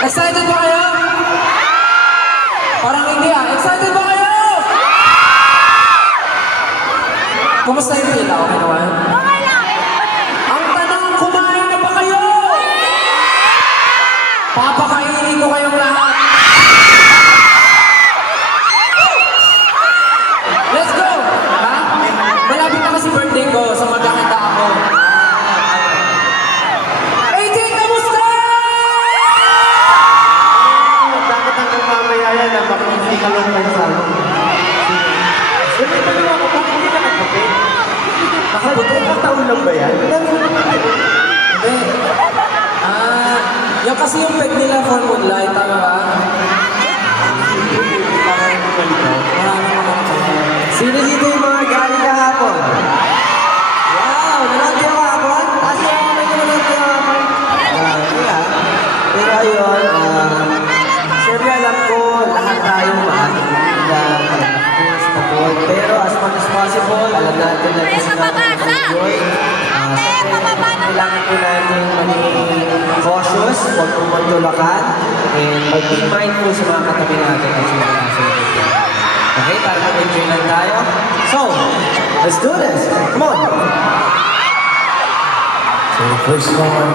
Excited ba kayo? Parang hindi ah. Excited ba kayo? Kumusta yung pila? Okay naman? Okay lang! Ang tanong, kumain na ba kayo? Papakainin ko kayong lahat. Let's go! Ha? Malapit na kasi birthday ko, so magkakita ako. 18, kamusta? Bakit hanggang mamaya yan na makikisi ka lang tayo sa akin? Siyempre pa naman ako, bakit hindi ka nagkape? Nakabuto? Ang taon lang ba yan? Hindi. Yung kasi yung peg nila for Moonlight, tama ba? Sino dito yung mga galing kahapon? Wow! Nanood kayo kahapon? Kasi ako may nanood kayo kahapon. Wala. Pero ayun, siyempre alam ko, lahat tayo makakapag pero as much as possible, alam natin na kasi natin enjoy. Kailangan po natin maging cautious, huwag po magtulakan, and mag-be mindful sa mga katabi natin at sa mga kasunod. Okay, para mag-enjoy lang tayo. So, let's do this. Come on! So the first one